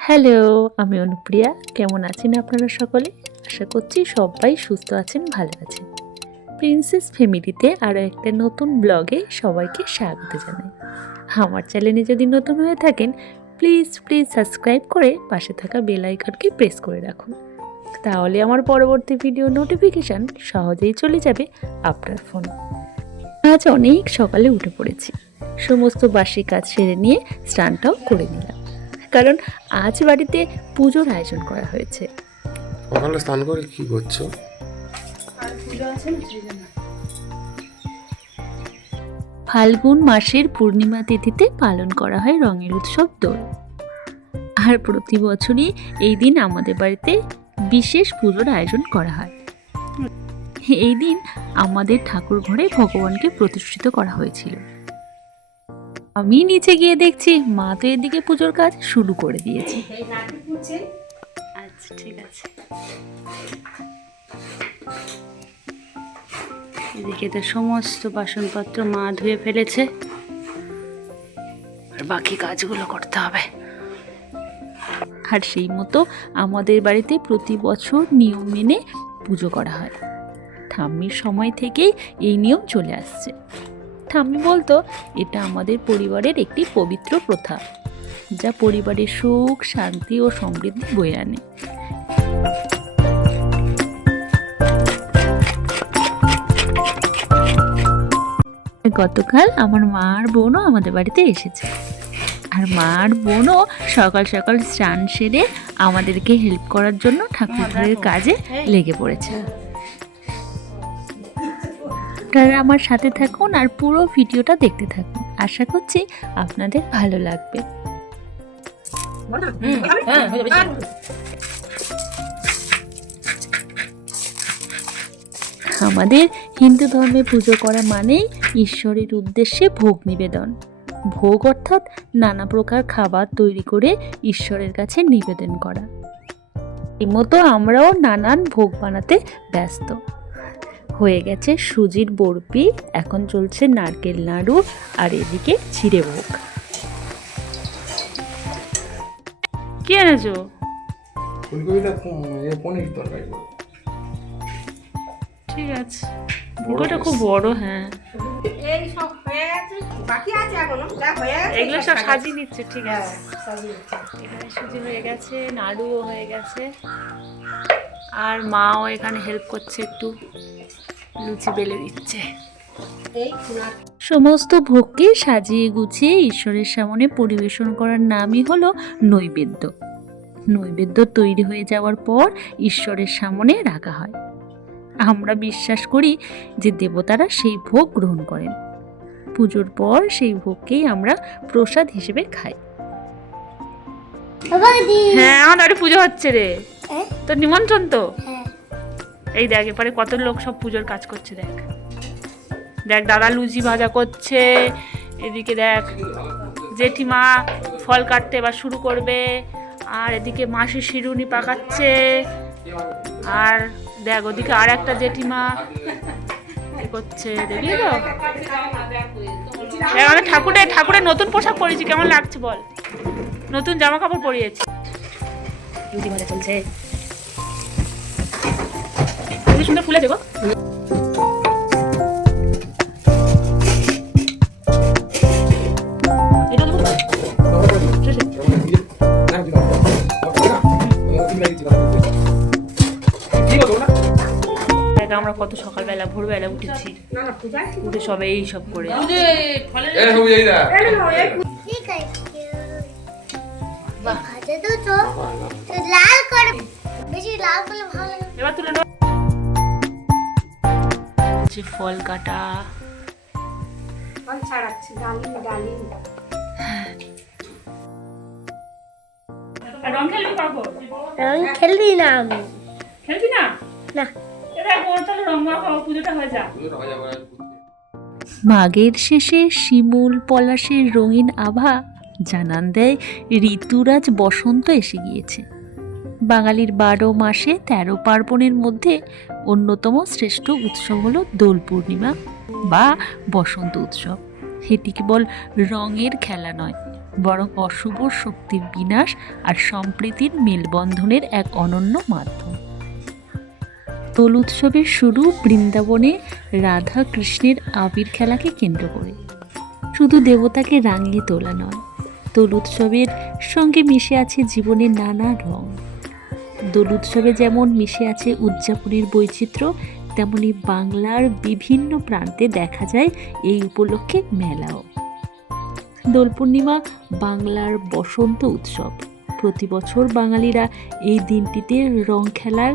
Hello, আমি অনুপ্রিয়া। কেমন আছেন আপনারা সকলে? আশা করছি সবাই সুস্থ আছেন, ভালো আছেন। প্রিন্সেস ফ্যামিলিতে আরও একটা নতুন ব্লগে সবাইকে স্বাগত জানাই। আমার চ্যানেলে যদি নতুন হয়ে থাকেন প্লিজ সাবস্ক্রাইব করে পাশে থাকা বেল আইকনকে প্রেস করে রাখুন, তাহলে আমার পরবর্তী ভিডিও নোটিফিকেশান সহজেই চলে যাবে আপনার ফোনে। আজ অনেক সকালে উঠে পড়েছি, সমস্ত বাসি কাজ সেরে নিয়ে স্নানটাও করে নিলাম, কারণ আজ বাড়িতে পুজোর আয়োজন করা হয়েছে। সকালে স্নান করে কি করছো? ফাল্গুন মাসের পূর্ণিমা তিথিতে পালন করা হয় রঙের উৎসব দোল। আর প্রতি বছরই এই দিন আমাদের বাড়িতে বিশেষ পুজোর আয়োজন করা হয়। এই দিন আমাদের ঠাকুর ঘরে ভগবানকে প্রতিষ্ঠিত করা হয়েছিল। আমি নিচে গিয়ে দেখছি মা তো এদিকে পুজোর কাজ শুরু করে দিয়েছে। আচ্ছা, ঠিক আছে। এদিকে তো সমস্ত বাসনপত্র মা ধুয়ে ফেলেছে, আর বাকি কাজগুলো করতে হবে। আর সেই মতো আমাদের বাড়িতে প্রতি বছর নিয়ম মেনে পুজো করা হয়। ঠাম্মির সময় থেকেই এই নিয়ম চলে আসছে। ঠাম্মি বলতো এটা আমাদের পরিবারের একটি পবিত্র প্রথা, যা পরিবারের সুখ, শান্তি ও সমৃদ্ধি বয়ে আনে। গতকাল আমার মা আর বোনও আমাদের বাড়িতে এসেছে, আর মা আর বোনও সকাল সকাল স্নান সেরে আমাদেরকে হেল্প করার জন্য ঠাকুরের কাজে লেগে পড়েছে। আপনারা আমার সাথে থাকুন আর পুরো ভিডিওটা দেখতে থাকুন, আশা করছি আপনাদের ভালো লাগবে। আমাদের হিন্দু ধর্মে পুজো করা মানেই ঈশ্বরের উদ্দেশ্যে ভোগ নিবেদন। ভোগ অর্থাৎ নানা প্রকার খাবার তৈরি করে ঈশ্বরের কাছে নিবেদন করা। এই মতো আমরাও নানান ভোগ বানাতে ব্যস্ত হয়ে গেছে। সুজির বরফি, এখন চলছে নারকেল নাড়ু, আর এদিকে চিড়ে ভোগ। কি এনেছো? ঠিক আছে, ভোগটা খুব বড়। হ্যাঁ, এগুলো সব সাজিয়ে নিচ্ছে। ঠিক আছে, এখানে সুজি হয়ে গেছে, নাড়ুও হয়ে গেছে, আর মাও এখানে হেল্প করছে, একটু লুচি বেলে দিচ্ছে। সমস্ত ভোগকে সাজিয়ে গুছিয়ে ঈশ্বরের সামনে পরিবেশন করার নামই হলো নৈবেদ্য। নৈবেদ্য তৈরি হয়ে যাওয়ার পর ঈশ্বরের সামনে রাখা হয়। আমরা বিশ্বাস করি যে দেবতারা সেই ভোগ গ্রহণ করেন। পুজোর পর সেই ভোগকেই আমরা প্রসাদ হিসেবে খাই। হ্যাঁ, আমার বাড়ি পুজো হচ্ছে রে, তোর নিমন্ত্রণ তো। এই দেখ, এপারে কত লোক সব পুজোর কাজ করছে। দেখ দেখ, দাদা লুচি ভাজা করছে, এদিকে দেখ জেঠিমা ফল কাটতে এবার শুরু করবে, আর এদিকে মাসি শিরুনি পাকাচ্ছে, আর দেখ ওদিকে আর একটা জেঠিমা করছে। দেখলি তো, আমাদের ঠাকুরের নতুন পোশাক পরেছি, কেমন লাগছে বল? নতুন জামা কাপড় পরিয়েছি। লুচি ভাজা চলছে, খুব সুন্দর ফুলেছে গো। আমরা কত সকালবেলা ভোরবেলা উঠেছি, উঠে সবাই এই সব করে। ফল কাটা, রং খেলবি না? আমি খেলবি না? না। মাঘের শেষে শিমুল পলাশের রঙিন আভা জানান দেয় ঋতুরাজ বসন্ত এসে গিয়েছে। বাঙালির 12 মাসে 13 পার্বণের মধ্যে অন্যতম শ্রেষ্ঠ উৎসব হলো দোল পূর্ণিমা বা বসন্ত উৎসব। এটি কেবল রঙের খেলা নয়, বরং অশুভ শক্তির বিনাশ আর সম্প্রীতির মেলবন্ধনের এক অনন্য মাধ্যম। দোল উৎসবের শুরু বৃন্দাবনে রাধা কৃষ্ণের আবির খেলাকে কেন্দ্র করে। শুধু দেবতাকে রাঙিয়ে তোলা নয়, দোল উৎসবের সঙ্গে মিশে আছে জীবনের নানা রং। দোল উৎসবে যেমন মিশে আছে উদযাপনের বৈচিত্র্য, তেমনি বাংলার বিভিন্ন প্রান্তে দেখা যায় এই উপলক্ষে মেলাও। দোল পূর্ণিমা বাংলার বসন্ত উৎসব। প্রতি বছর বাঙালিরা এই দিনটিতে রং খেলার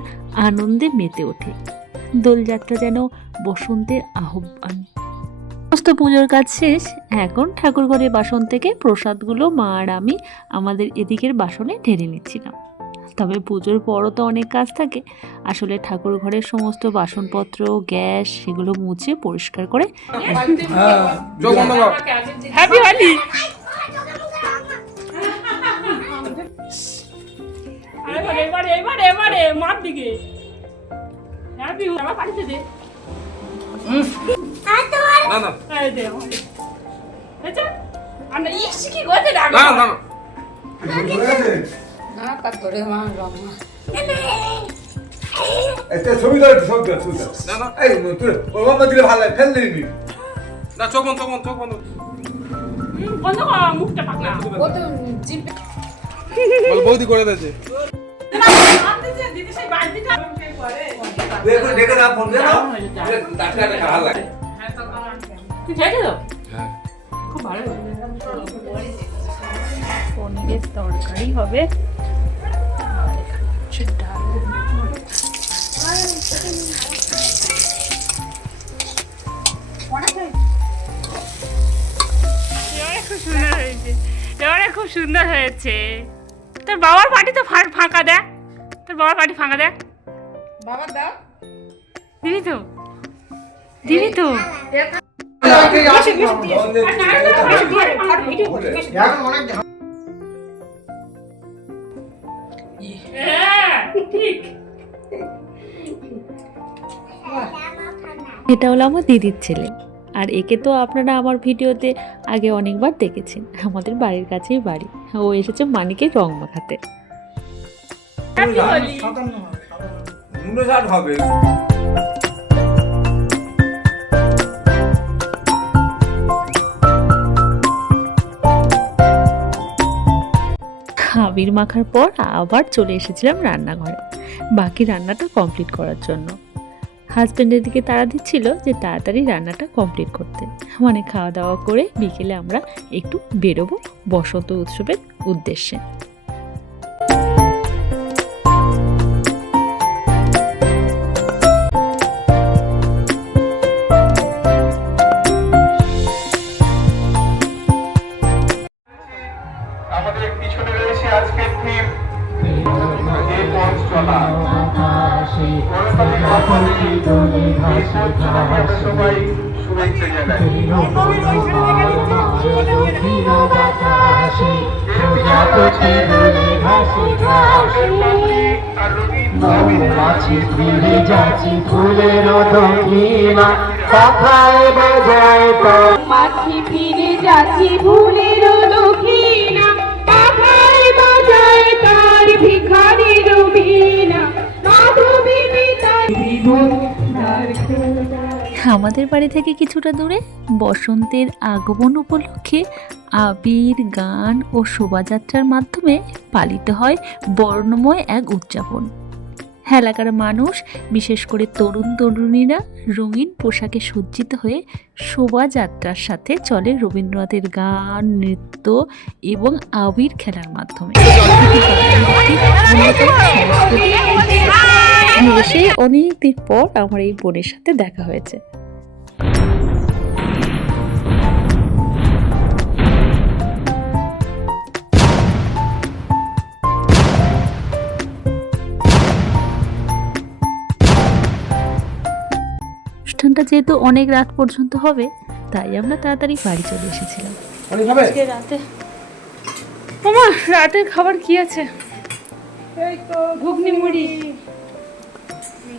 আনন্দে মেতে ওঠে। দোলযাত্রা যেন বসন্তের আহ্বান। সমস্ত পুজোর কাজ শেষ, এখন ঠাকুরঘরে বাসন থেকে প্রসাদগুলো মা আর আমি আমাদের এদিকের বাসনে ঢেলে নিচ্ছিলাম। তবে পুজোর পরও তো অনেক কাজ থাকে। আসলে ঠাকুর ঘরের সমস্ত বাসনপত্র, গ্যাস সেগুলো মুছে পরিষ্কার করে হ্যাপি হোলি। এবারে মার দিকে হ্যাপি আমার পাঠিয়ে দে না না আরে দে আচ্ছা আমরা ইসি কি করতে না না না না কাট করে মা রামা এটা ছবি ধর না না এই তুই ওর মামা দিলে ভালো লাগে ফেল দিবি না চোখ বন্ধ বন্ধ কর মুখটা পাক না ও তো জিপ বল বৌদি করে দেছে দিদি সেই বালতিটা করে দেখো দেখে না ফোন দে না ডাক্তারটা ভালো লাগে তুই খেয়ে দাও হ্যাঁ, খুব ভালো পনিরের তরকারি হবে। খুব সুন্দর হয়েছে। তোর বাবার পার্টি তো ফাঁকা দেখ, তোর বাবার পার্টি ফাঁকা দেখ। বাবার দাও দিবি তো এটা হলো আমার দিদির ছেলে, আর একে তো আপনারা আমার ভিডিওতে আগে অনেকবার দেখেছেন। আমাদের বাড়ির কাছেই বাড়ি। ও এসেছে মানিকের রং মাখাতে। হবে আবির মাখার পর আবার চলে এসেছিলাম রান্নাঘরে বাকি রান্নাটা কমপ্লিট করার জন্য। হাজব্যান্ডের দিকে তাড়া দিচ্ছিল যে তাড়াতাড়ি রান্নাটা কমপ্লিট করতে। মানে খাওয়া দাওয়া করে বিকেলে আমরা একটু বেরোবো বসন্ত উৎসবের উদ্দেশ্যে। আমাদের পিছনে রয়েছে আজকের থিম এই পথ চলা সবাই শুভেচ্ছা জানাই। ফুলের দক্ষিণা কথায় বাজায় মাছি ফিরে যাচ্ছি ফুলের দক্ষিণা কথায় বাজায় তার ভিখারির বীণা মাধবী তার আমাদের বাড়ি থেকে কিছুটা দূরে বসন্তের আগমন উপলক্ষে আবির, গান ও শোভাযাত্রার মাধ্যমে পালিত হয় বর্ণময় এক উদযাপন। এলাকার মানুষ, বিশেষ করে তরুণ তরুণীরা রঙিন পোশাকে সজ্জিত হয়ে শোভাযাত্রার সাথে চলে রবীন্দ্রনাথের গান, নৃত্য এবং আবির খেলার মাধ্যমে। এসে অনেক দিন পর আমার এই বোনের সাথে দেখা হয়েছে। অনুষ্ঠানটা যেহেতু অনেক রাত পর্যন্ত হবে, তাই আমরা তাড়াতাড়ি বাড়ি চলে এসেছিলাম। আজকে রাতে মামা রাতের খাবার কি আছে? এই তো ঘুগনি মুড়ি।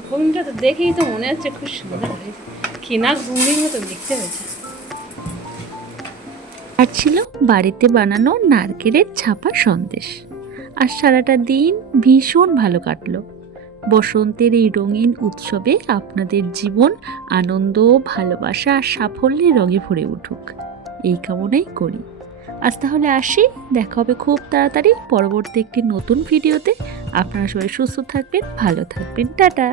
ঘুগনিটা তো দেখেই তো মনে হচ্ছে খুব সুন্দর হয়েছে, কিনা ঘুগনির মতো দেখতে হয়েছে। আর ছিল বাড়িতে বানানো নারকেলের ছাপা সন্দেশ। আর সারাটা দিন ভীষণ ভালো কাটলো। বসন্তের এই রঙিন উৎসবে আপনাদের জীবন আনন্দ, ভালোবাসা আর সাফল্যের রঙে ভরে উঠুক, এই কামনাই করি। আজ তাহলে আসি, দেখা হবে খুব তাড়াতাড়ি পরবর্তী একটি নতুন ভিডিওতে। আপনারা সবাই সুস্থ থাকবেন, ভালো থাকবেন, টাটা।